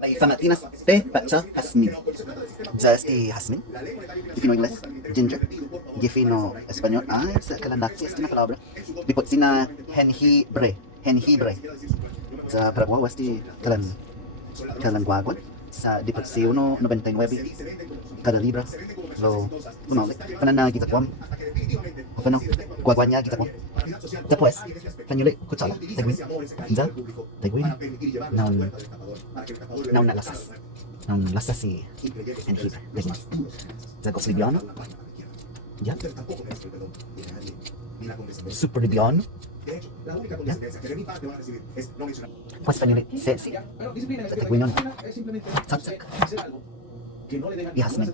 May famatinas te pacha jasmine. Ya este jasmine. Gifino inglés. Ginger. Gifino español. Ay, sa kalandaki es una palabra. Dipot sina jengibre. Jengibre. Sa Paraguay este kalanguaguan. Sa dipot si 1.99 cada libra. Lo uno panan na kita kuam. O paano? Guaguanya kita kuam. Después, pañole kutsala. Tagwin. Ya. Tagwin. Non lasas. Non lasas y jengibre. Tagwin. Ya cosa liviano. Ya. Super liviano. Ya. Pues pañole sesi. Tagwin on. Satsak. Y jasmine.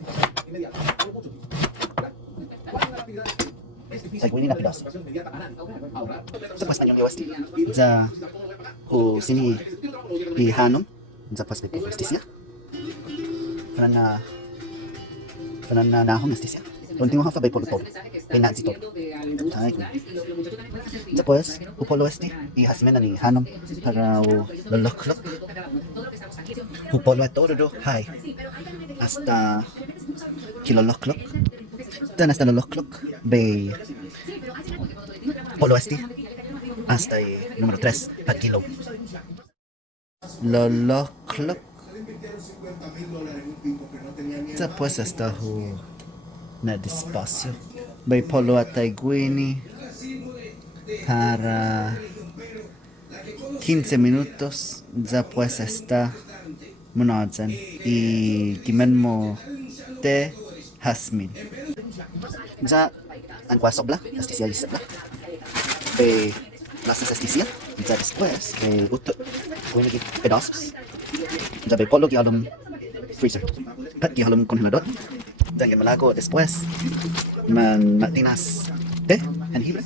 Tagwin na pilos. Tapos pañole wasti. Ja ho sini di hanom. Ja pas betul justicia. Fanana nahom justicia. Último hafa by polo todo. Penalti todo. Después, upolo este y jasmine ni hanom para loloklok. Upolo todo hai. Hasta kiloloklok. Dan hasta loloklok by polo este hasta el número 3 per kilo. Loloklok. Después hasta na despacio. By polo at Taiguini para 15 minutos. Después está monodyan y gimen te jasmine. Ya ang kwasobla, asticia isabla. Be lasas asticia. Ya después uto kunin pedazos. Ya be polo gialum freezer. Pat gialum congelador. Dan malago después man matinas te jengibre.